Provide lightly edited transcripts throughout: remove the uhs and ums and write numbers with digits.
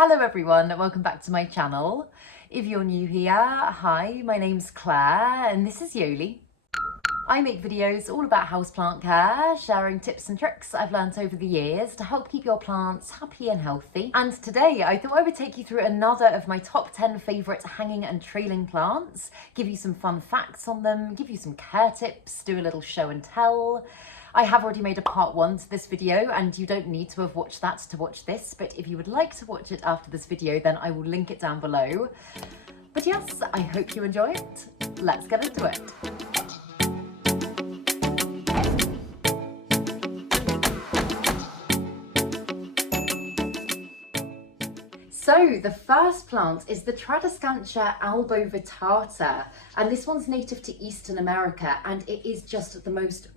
Hello everyone, welcome back to my channel. If you're new here, hi, my name's Claire and this is Yoli. I make videos all about houseplant care, sharing tips and tricks I've learnt over the years to help keep your plants happy and healthy. And today I thought I would take you through another of my top 10 favourite hanging and trailing plants, give you some fun facts on them, give you some care tips, do a little show and tell. I have already made a part 1 to this video and you don't need to have watched that to watch this, but if you would like to watch it after this video then I will link it down below. But yes, I hope you enjoy it. Let's get into it. So the first plant is the Tradescantia albovitata, and this one's native to Eastern America and it is just the most,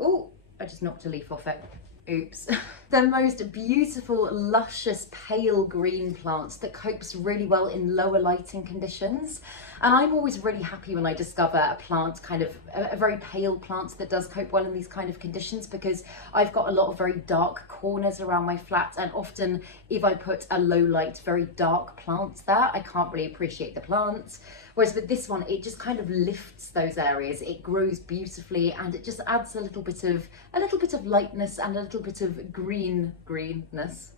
I just knocked a leaf off it. Oops. The most beautiful, luscious, pale green plant that copes really well in lower lighting conditions. And I'm always really happy when I discover a plant, a very pale plant that does cope well in these kind of conditions, because I've got a lot of very dark corners around my flat, and often if I put a low light, very dark plant there, I can't really appreciate the plant. Whereas with this one, it just kind of lifts those areas. It grows beautifully and it just adds a little bit of lightness and a little bit of greenness.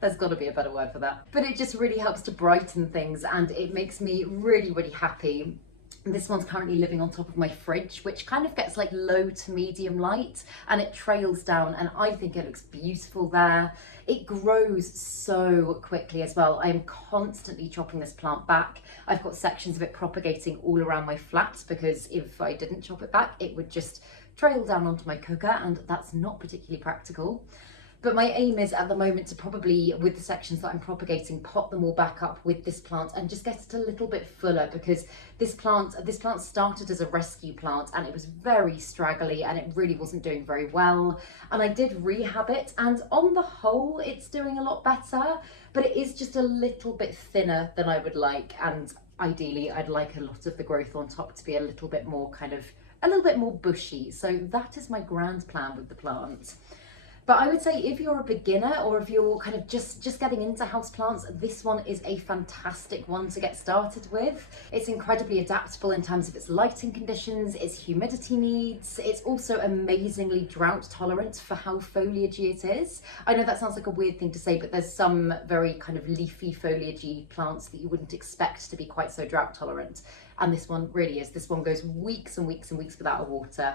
There's got to be a better word for that. But it just really helps to brighten things and it makes me really, really happy. This one's currently living on top of my fridge, which kind of gets like low to medium light and it trails down and I think it looks beautiful there. It grows so quickly as well. I am constantly chopping this plant back. I've got sections of it propagating all around my flat because if I didn't chop it back, it would just trail down onto my cooker and that's not particularly practical. But my aim is at the moment to probably, with the sections that I'm propagating, pot them all back up with this plant and just get it a little bit fuller, because this plant started as a rescue plant and it was very straggly and it really wasn't doing very well. And I did rehab it and on the whole it's doing a lot better, but it is just a little bit thinner than I would like. And ideally I'd like a lot of the growth on top to be a little bit more bushy. So that is my grand plan with the plant. But I would say if you're a beginner or if you're kind of just getting into houseplants, this one is a fantastic one to get started with. It's incredibly adaptable in terms of its lighting conditions, its humidity needs. It's also amazingly drought tolerant for how foliagey it is. I know that sounds like a weird thing to say, but there's some very kind of leafy foliagey plants that you wouldn't expect to be quite so drought tolerant. And this one really is. This one goes weeks and weeks and weeks without water.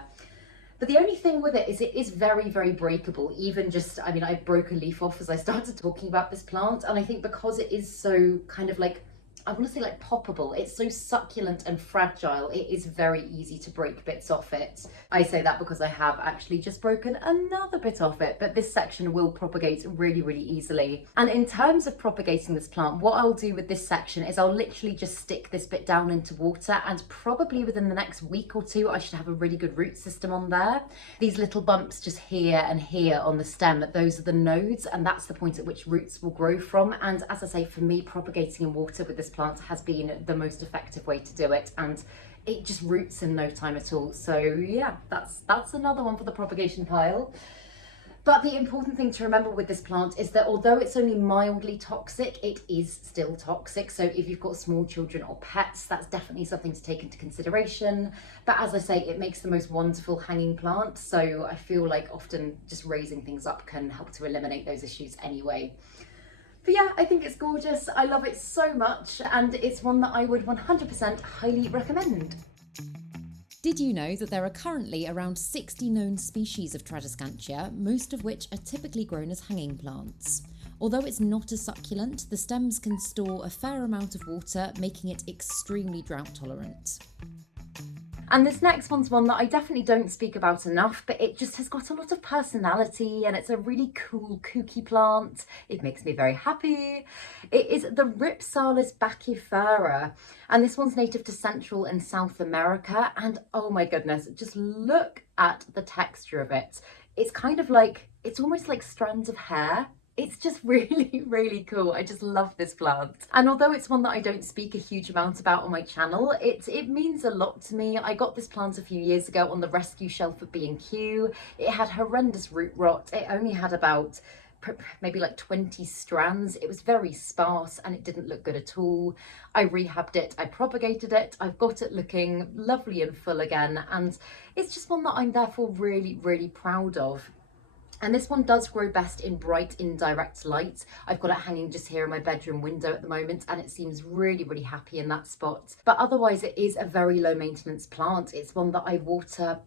But the only thing with it is very, very breakable. Even just, I broke a leaf off as I started talking about this plant. And I think because it is so kind of like, I want to say like poppable, it's so succulent and fragile, it is very easy to break bits off it. I say that because I have actually just broken another bit off it, but this section will propagate really, really easily. And in terms of propagating this plant, what I'll do with this section is I'll literally just stick this bit down into water, and probably within the next week or two, I should have a really good root system on there. These little bumps just here and here on the stem, those are the nodes, and that's the point at which roots will grow from. And as I say, for me, propagating in water with this plant has been the most effective way to do it, and it just roots in no time at all. So yeah, that's another one for the propagation pile. But the important thing to remember with this plant is that although it's only mildly toxic, it is still toxic. So if you've got small children or pets, that's definitely something to take into consideration. But as I say, it makes the most wonderful hanging plant. So I feel like often just raising things up can help to eliminate those issues anyway. But yeah, I think it's gorgeous. I love it so much, and it's one that I would 100% highly recommend. Did you know that there are currently around 60 known species of Tradescantia, most of which are typically grown as hanging plants? Although it's not a succulent, the stems can store a fair amount of water, making it extremely drought tolerant. And this next one's one that I definitely don't speak about enough, but it just has got a lot of personality and it's a really cool, kooky plant. It makes me very happy. It is the Ripsalis bakifura, and this one's native to Central and South America. And oh my goodness, just look at the texture of it. It's kind of like, it's almost like strands of hair. It's just really, really cool. I just love this plant. And although it's one that I don't speak a huge amount about on my channel, it means a lot to me. I got this plant a few years ago on the rescue shelf at B&Q. It had horrendous root rot. It only had about maybe like 20 strands. It was very sparse and it didn't look good at all. I rehabbed it, I propagated it, I've got it looking lovely and full again, and it's just one that I'm therefore really, really proud of. And this one does grow best in bright indirect light. I've got it hanging just here in my bedroom window at the moment, and it seems really, really happy in that spot. But otherwise it is a very low maintenance plant. It's one that I water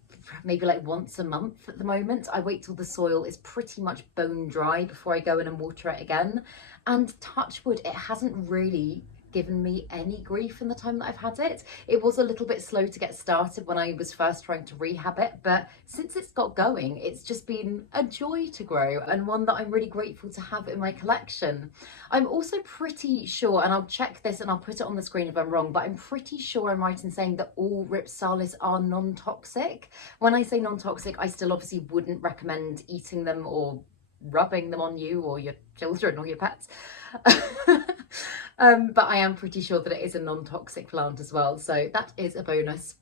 maybe like once a month at the moment. I wait till the soil is pretty much bone dry before I go in and water it again. And touch wood, it hasn't really given me any grief in the time that I've had it. It was a little bit slow to get started when I was first trying to rehab it, but since it's got going, it's just been a joy to grow, and one that I'm really grateful to have in my collection. I'm also pretty sure, and I'll check this and I'll put it on the screen if I'm wrong, but I'm pretty sure I'm right in saying that all Ripsalis are non-toxic. When I say non-toxic, I still obviously wouldn't recommend eating them or rubbing them on you or your children or your pets. But I am pretty sure that it is a non-toxic plant as well, so that is a bonus.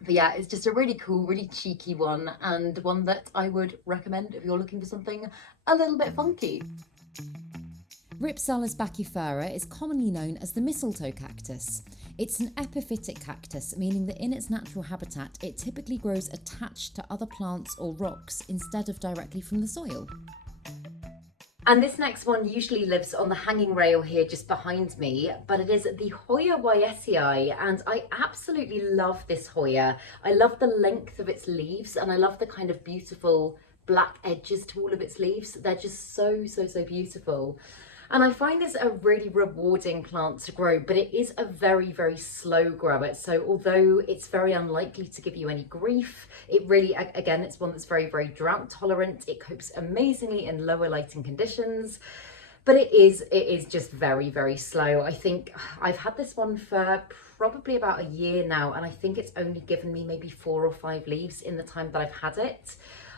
But yeah, it's just a really cool, really cheeky one, and one that I would recommend if you're looking for something a little bit funky. Ripsalis bakifura is commonly known as the mistletoe cactus. It's an epiphytic cactus, meaning that in its natural habitat it typically grows attached to other plants or rocks instead of directly from the soil. And this next one usually lives on the hanging rail here just behind me, but it is the Hoya Rapadafora, and I absolutely love this Hoya. I love the length of its leaves, and I love the kind of beautiful black edges to all of its leaves. They're just so, so, so beautiful. And I find this a really rewarding plant to grow, but it is a very, very slow grower. So although it's very unlikely to give you any grief, it really, again, it's one that's very, very drought tolerant. It copes amazingly in lower lighting conditions, but it is just very, very slow. I think I've had this one for probably about a year now, and I think it's only given me maybe 4 or 5 leaves in the time that I've had it.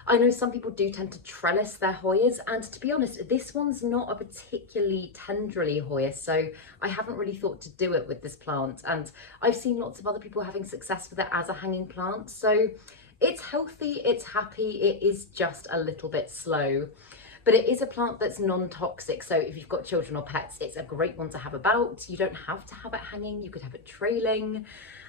I know some people do tend to trellis their Hoyas, and to be honest, this one's not a particularly tenderly Hoya, so I haven't really thought to do it with this plant, and I've seen lots of other people having success with it as a hanging plant. So it's healthy, it's happy, it is just a little bit slow. But it is a plant that's non-toxic, so if you've got children or pets, it's a great one to have about. You don't have to have it hanging, you could have it trailing.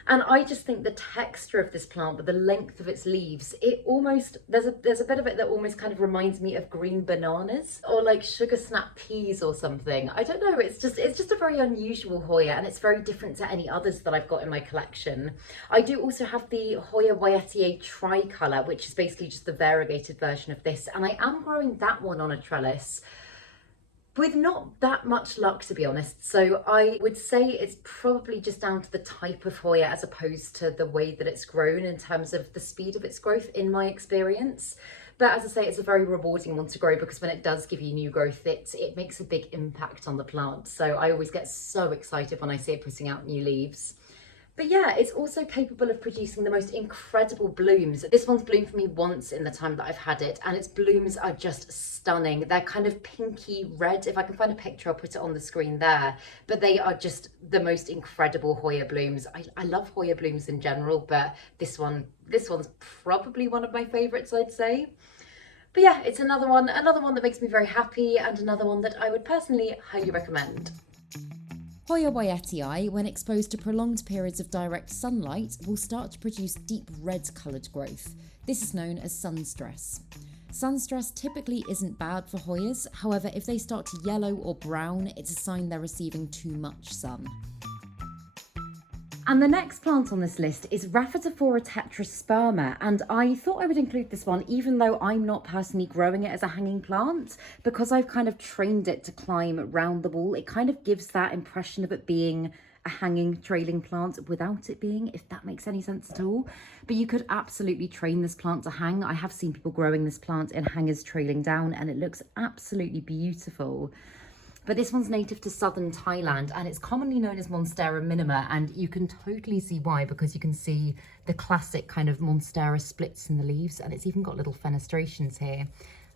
And I just think the texture of this plant, with the length of its leaves, it almost, there's a bit of it that almost kind of reminds me of green bananas or like sugar snap peas or something. I don't know, it's just a very unusual Hoya, and it's very different to any others that I've got in my collection. I do also have the Hoya Rapadafora tricolour, which is basically just the variegated version of this, and I am growing that one on a trellis with not that much luck, to be honest. So I would say it's probably just down to the type of Hoya as opposed to the way that it's grown in terms of the speed of its growth, in my experience. But as I say, it's a very rewarding one to grow, because when it does give you new growth, it makes a big impact on the plant. So I always get so excited when I see it putting out new leaves. But yeah, it's also capable of producing the most incredible blooms. This one's bloomed for me once in the time that I've had it, and its blooms are just stunning. They're kind of pinky red. If I can find a picture, I'll put it on the screen there. But they are just the most incredible Hoya blooms. I love Hoya blooms in general, but this one's probably one of my favorites, I'd say. But yeah, it's another one that makes me very happy, and another one that I would personally highly recommend. Hoya Rapadafora, when exposed to prolonged periods of direct sunlight, will start to produce deep red coloured growth. This is known as sun stress. Sun stress typically isn't bad for Hoyas, however, if they start to yellow or brown, it's a sign they're receiving too much sun. And the next plant on this list is Rapadafora tetrasperma, and I thought I would include this one even though I'm not personally growing it as a hanging plant, because I've kind of trained it to climb round the wall. It kind of gives that impression of it being a hanging trailing plant without it being, if that makes any sense at all. But you could absolutely train this plant to hang. I have seen people growing this plant in hangers trailing down, and it looks absolutely beautiful. But this one's native to southern Thailand, and it's commonly known as Monstera Minima, and you can totally see why, because you can see the classic kind of Monstera splits in the leaves, and it's even got little fenestrations here.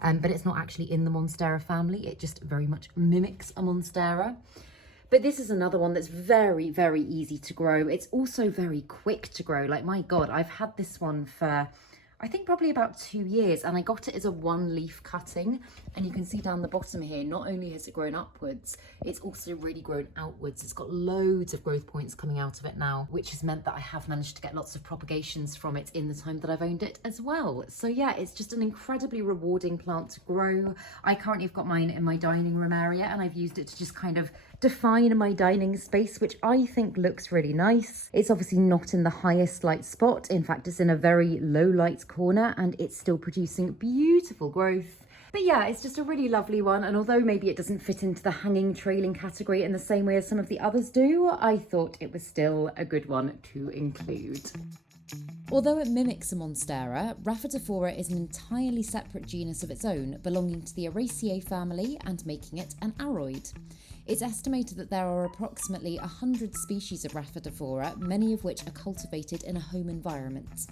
But it's not actually in the Monstera family, it just very much mimics a Monstera. But this is another one that's very, very easy to grow. It's also very quick to grow. Like, my God, I've had this one for, I think probably about 2 years, and I got it as a 1-leaf cutting, and you can see down the bottom here, not only has it grown upwards, it's also really grown outwards. It's got loads of growth points coming out of it now, which has meant that I have managed to get lots of propagations from it in the time that I've owned it as well. So yeah, it's just an incredibly rewarding plant to grow. I currently have got mine in my dining room area, and I've used it to just kind of define my dining space, which I think looks really nice. It's obviously not in the highest light spot. In fact, it's in a very low light corner, and it's still producing beautiful growth. But yeah, it's just a really lovely one, and although maybe it doesn't fit into the hanging trailing category in the same way as some of the others do, I thought it was still a good one to include. Although it mimics a Monstera, Rapadafora is an entirely separate genus of its own, belonging to the Araceae family and making it an aroid. It's estimated that there are approximately 100 species of Rapadafora, many of which are cultivated in a home environment.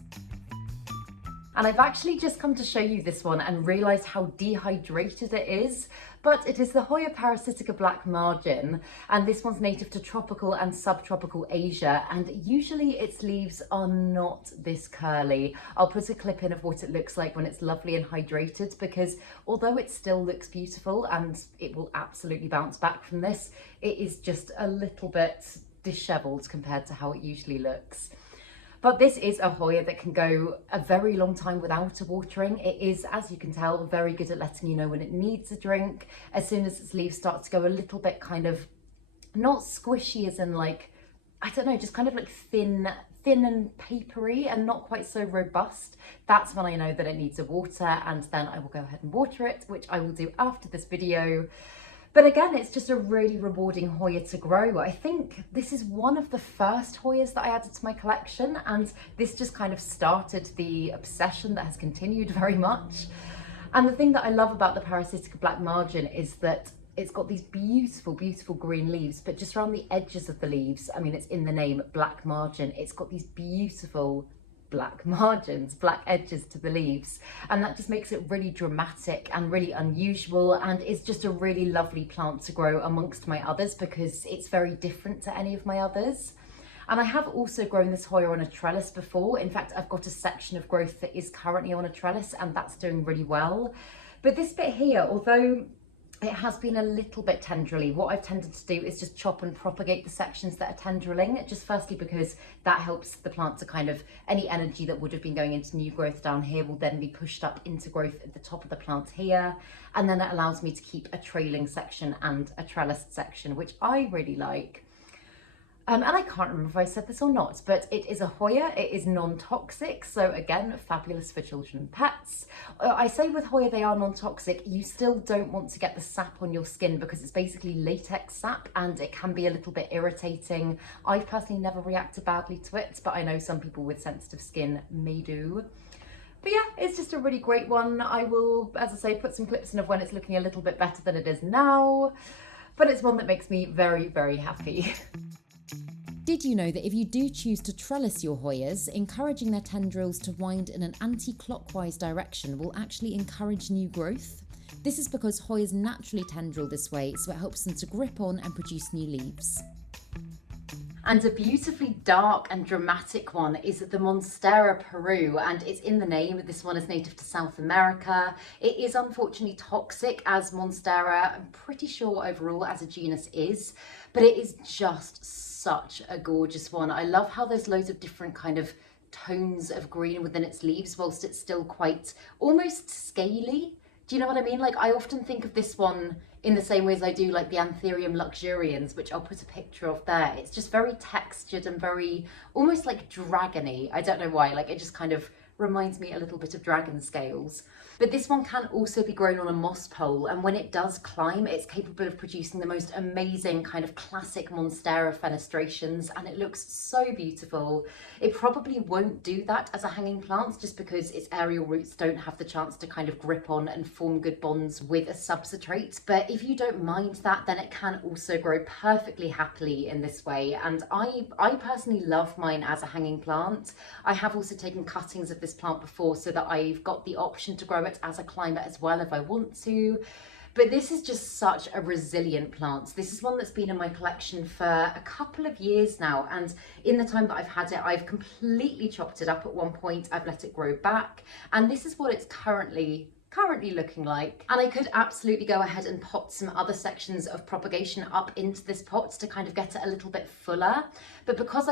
And I've actually just come to show you this one and realised how dehydrated it is, but it is the Hoya parasitica black margin, and this one's native to tropical and subtropical Asia, and usually its leaves are not this curly. I'll put a clip in of what it looks like when it's lovely and hydrated, because although it still looks beautiful and it will absolutely bounce back from this, it is just a little bit dishevelled compared to how it usually looks. But this is a Hoya that can go a very long time without a watering. It is, as you can tell, very good at letting you know when it needs a drink. As soon as its leaves start to go a little bit kind of, not squishy as in like, I don't know, just kind of like thin and papery and not quite so robust, that's when I know that it needs a water, and then I will go ahead and water it, which I will do after this video. But again, it's just a really rewarding Hoya to grow. I think this is one of the first Hoyas that I added to my collection, and this just kind of started the obsession that has continued very much. And the thing that I love about the parasitica black margin is that it's got these beautiful, beautiful green leaves, but just around the edges of the leaves, I mean, it's in the name, black margin, it's got these beautiful black margins, black edges to the leaves, and that just makes it really dramatic and really unusual, and is just a really lovely plant to grow amongst my others because it's very different to any of my others. And I have also grown this Hoya on a trellis before. In fact, I've got a section of growth that is currently on a trellis, and that's doing really well. But this bit here, although it has been a little bit tendrily, what I've tended to do is just chop and propagate the sections that are tendriling, just firstly because that helps the plant to kind of, any energy that would have been going into new growth down here will then be pushed up into growth at the top of the plant here, and then it allows me to keep a trailing section and a trellised section, which I really like. And I can't remember if I said this or not, but it is a Hoya, it is non-toxic, so again, fabulous for children and pets. I say with Hoya they are non-toxic, you still don't want to get the sap on your skin because it's basically latex sap and it can be a little bit irritating. I've personally never reacted badly to it, but I know some people with sensitive skin may do. But yeah, it's just a really great one. I will, as I say, put some clips in of when it's looking a little bit better than it is now, but it's one that makes me very, very happy. Did you know that if you do choose to trellis your Hoyas, encouraging their tendrils to wind in an anti-clockwise direction will actually encourage new growth? This is because Hoyas naturally tendril this way, so it helps them to grip on and produce new leaves. And a beautifully dark and dramatic one is the Monstera Peru, and it's in the name. This one is native to South America. It is unfortunately toxic, as Monstera, I'm pretty sure overall as a genus is, but it is just such a gorgeous one. I love how there's loads of different kind of tones of green within its leaves, whilst it's still quite almost scaly. Do you know what I mean? Like, I often think of this one in the same way as I do like the Anthurium luxurians, which I'll put a picture of there. It's just very textured and very almost like dragony. I don't know why, like it just kind of reminds me a little bit of dragon scales. But this one can also be grown on a moss pole, and when it does climb, it's capable of producing the most amazing kind of classic Monstera fenestrations, and it looks so beautiful. It probably won't do that as a hanging plant just because its aerial roots don't have the chance to kind of grip on and form good bonds with a substrate. But if you don't mind that, then it can also grow perfectly happily in this way. And I personally love mine as a hanging plant. I have also taken cuttings of this plant before so that I've got the option to grow it as a climber as well if I want to. But this is just such a resilient plant. This is one that's been in my collection for a couple of years now, and in the time that I've had it, I've completely chopped it up at one point. I've let it grow back, and this is what it's currently looking like. And I could absolutely go ahead and pot some other sections of propagation up into this pot to kind of get it a little bit fuller. But because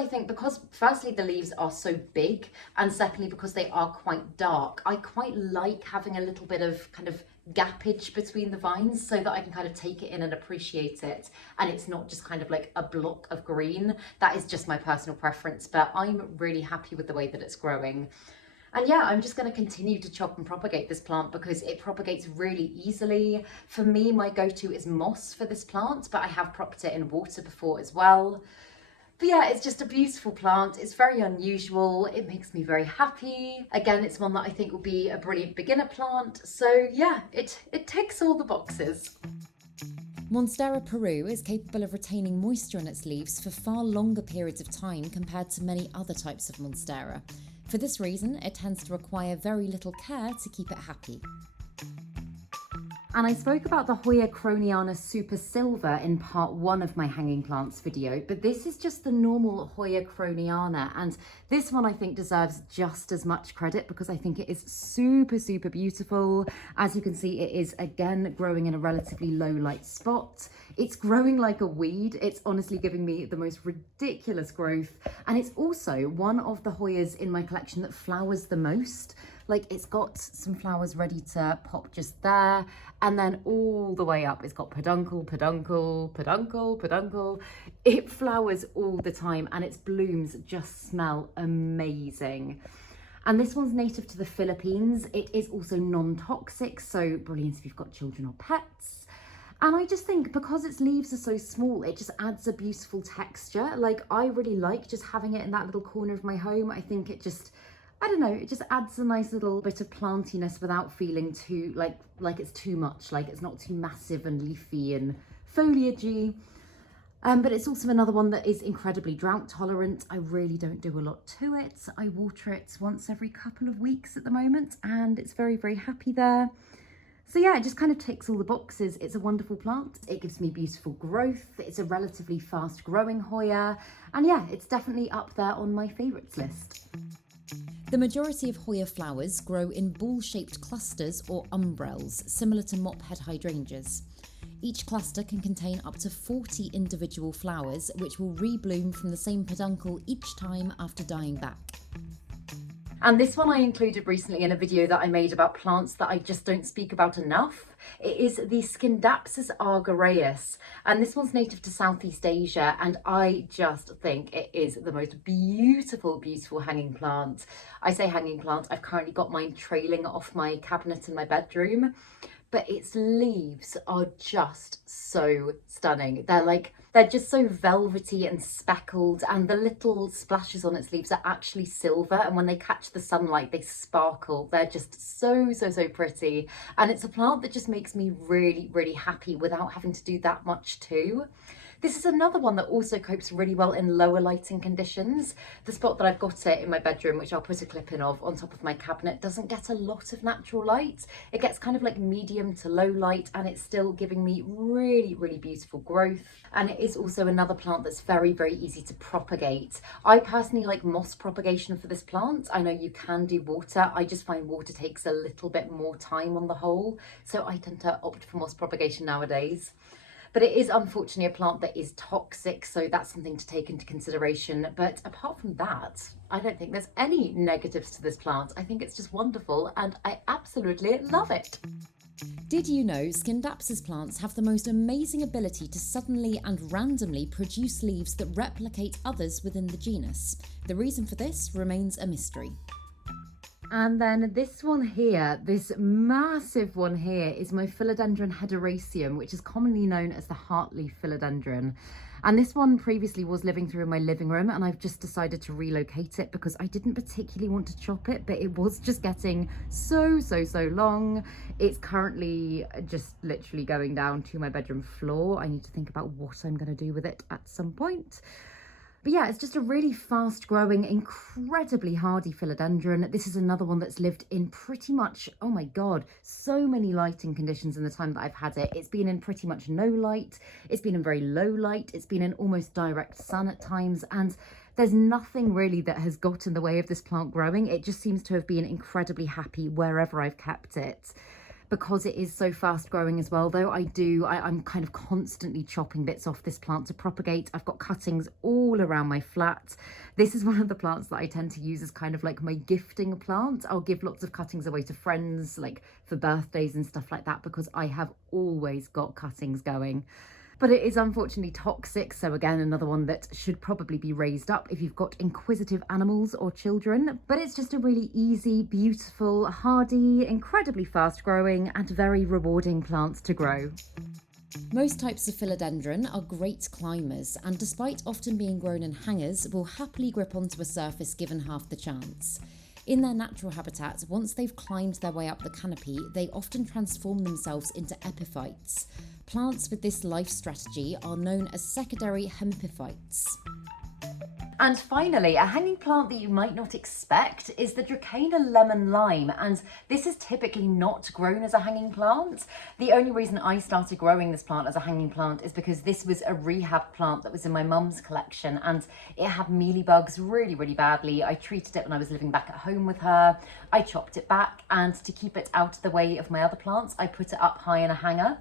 firstly the leaves are so big, and secondly because they are quite dark, I quite like having a little bit of kind of gappage between the vines so that I can kind of take it in and appreciate it, and it's not just kind of like a block of green. That is just my personal preference, but I'm really happy with the way that it's growing. And yeah, I'm just going to continue to chop and propagate this plant because it propagates really easily. For me, my go-to is moss for this plant, but I have propped it in water before as well. But yeah, it's just a beautiful plant. It's very unusual. It makes me very happy. Again, it's one that I think will be a brilliant beginner plant. So yeah, it ticks all the boxes. Monstera Peru is capable of retaining moisture in its leaves for far longer periods of time compared to many other types of Monstera. For this reason, it tends to require very little care to keep it happy. And I spoke about the Hoya chroniana Super Silver in part 1 of my hanging plants video, but this is just the normal Hoya chroniana, and this one I think deserves just as much credit because I think it is super, super beautiful. As you can see, it is again growing in a relatively low light spot. It's growing like a weed. It's honestly giving me the most ridiculous growth, and it's also one of the Hoyas in my collection that flowers the most. Like, it's got some flowers ready to pop just there, and then all the way up it's got peduncle, peduncle, peduncle, peduncle. It flowers all the time and its blooms just smell amazing. And this one's native to the Philippines. It is also non-toxic, so brilliant if you've got children or pets. And I just think because its leaves are so small, it just adds a beautiful texture. Like, I really like just having it in that little corner of my home. I think it just, I don't know, it just adds a nice little bit of plantiness without feeling too, like it's too much, like it's not too massive and leafy and foliagey. But it's also another one that is incredibly drought tolerant. I really don't do a lot to it. I water it once every couple of weeks at the moment, and it's very, very happy there. So yeah, it just kind of ticks all the boxes. It's a wonderful plant. It gives me beautiful growth. It's a relatively fast growing Hoya. And yeah, it's definitely up there on my favourites list. The majority of Hoya flowers grow in ball-shaped clusters or umbrels, similar to mop-head hydrangeas. Each cluster can contain up to 40 individual flowers, which will rebloom from the same peduncle each time after dying back. And this one I included recently in a video that I made about plants that I just don't speak about enough. It is the Scindapsus argyraeus, and this one's native to Southeast Asia, and I just think it is the most beautiful, beautiful hanging plant. I say hanging plant, I've currently got mine trailing off my cabinet in my bedroom, but its leaves are just so stunning. They're just so velvety and speckled, and the little splashes on its leaves are actually silver, and when they catch the sunlight they sparkle. They're just so, so, so pretty, and it's a plant that just makes me really, really happy without having to do that much too. This is another one that also copes really well in lower lighting conditions. The spot that I've got it in my bedroom, which I'll put a clip in of on top of my cabinet, doesn't get a lot of natural light. It gets kind of like medium to low light, and it's still giving me really, really beautiful growth. And it is also another plant that's very, very easy to propagate. I personally like moss propagation for this plant. I know you can do water. I just find water takes a little bit more time on the whole, so I tend to opt for moss propagation nowadays. But it is unfortunately a plant that is toxic, so that's something to take into consideration. But apart from that, I don't think there's any negatives to this plant. I think it's just wonderful, and I absolutely love it. Did you know Scindapsus plants have the most amazing ability to suddenly and randomly produce leaves that replicate others within the genus? The reason for this remains a mystery. And then this one here, this massive one here, is my Philodendron Hadoracium, which is commonly known as the heartleaf philodendron. And this one previously was living through in my living room, and I've just decided to relocate it because I didn't particularly want to chop it, but it was just getting so long. It's currently just literally going down to my bedroom floor. I need to think about what I'm going to do with it at some point. But yeah, it's just a really fast growing, incredibly hardy philodendron. This is another one that's lived in pretty much, oh my God, so many lighting conditions in the time that I've had it. It's been in pretty much no light. It's been in very low light. It's been in almost direct sun at times. And there's nothing really that has got in the way of this plant growing. It just seems to have been incredibly happy wherever I've kept it. Because it is so fast growing as well, though, I'm kind of constantly chopping bits off this plant to propagate. I've got cuttings all around my flat. This is one of the plants that I tend to use as kind of like my gifting plant. I'll give lots of cuttings away to friends, like for birthdays and stuff like that, because I have always got cuttings going. But it is unfortunately toxic, so again, another one that should probably be raised up if you've got inquisitive animals or children. But it's just a really easy, beautiful, hardy, incredibly fast growing and very rewarding plant to grow. Most types of philodendron are great climbers, and despite often being grown in hangers, will happily grip onto a surface given half the chance. In their natural habitat, once they've climbed their way up the canopy, they often transform themselves into epiphytes. Plants with this life strategy are known as secondary hemiphytes. And finally, a hanging plant that you might not expect is the Dracaena lemon lime, and this is typically not grown as a hanging plant. The only reason I started growing this plant as a hanging plant is because this was a rehab plant that was in my mum's collection, and it had mealybugs really, really badly. I treated it when I was living back at home with her. I chopped it back, and to keep it out of the way of my other plants, I put it up high in a hanger,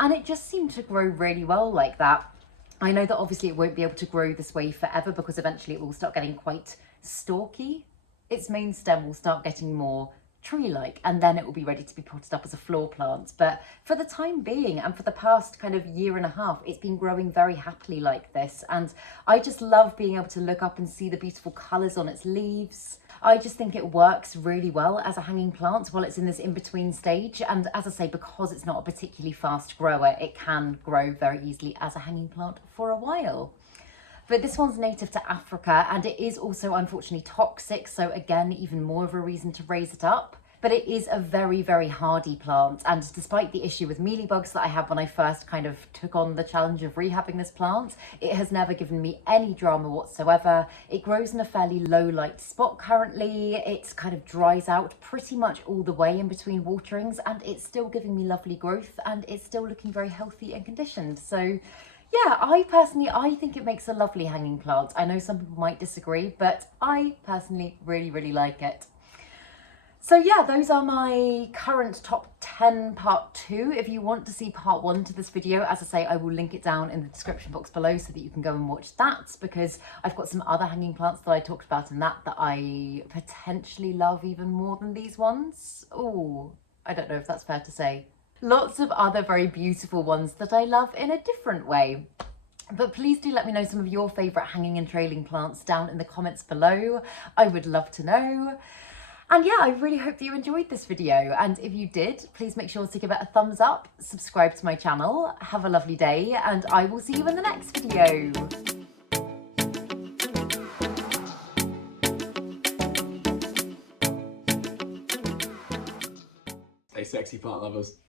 and it just seemed to grow really well like that. I know that obviously it won't be able to grow this way forever because eventually it will start getting quite stalky. Its main stem will start getting more tree-like, and then it will be ready to be potted up as a floor plant. But for the time being, and for the past kind of year and a half, it's been growing very happily like this. And I just love being able to look up and see the beautiful colours on its leaves. I just think it works really well as a hanging plant while it's in this in-between stage. And as I say, because it's not a particularly fast grower, it can grow very easily as a hanging plant for a while. But this one's native to Africa, and it is also unfortunately toxic, so again, even more of a reason to raise it up. But it is a very, very hardy plant, and despite the issue with mealybugs that I had when I first kind of took on the challenge of rehabbing this plant, it has never given me any drama whatsoever. It grows in a fairly low light spot currently. It kind of dries out pretty much all the way in between waterings, and it's still giving me lovely growth, and it's still looking very healthy and conditioned. So yeah, I think it makes a lovely hanging plant. I know some people might disagree, but I personally really, really like it. So yeah, those are my current top 10 part 2. If you want to see part 1 to this video, as I say, I will link it down in the description box below so that you can go and watch that, because I've got some other hanging plants that I talked about in that I potentially love even more than these ones. Oh, I don't know if that's fair to say. Lots of other very beautiful ones that I love in a different way. But please do let me know some of your favourite hanging and trailing plants down in the comments below. I would love to know. And yeah, I really hope that you enjoyed this video. And if you did, please make sure to give it a thumbs up, subscribe to my channel, have a lovely day, and I will see you in the next video. Stay sexy, plant lovers.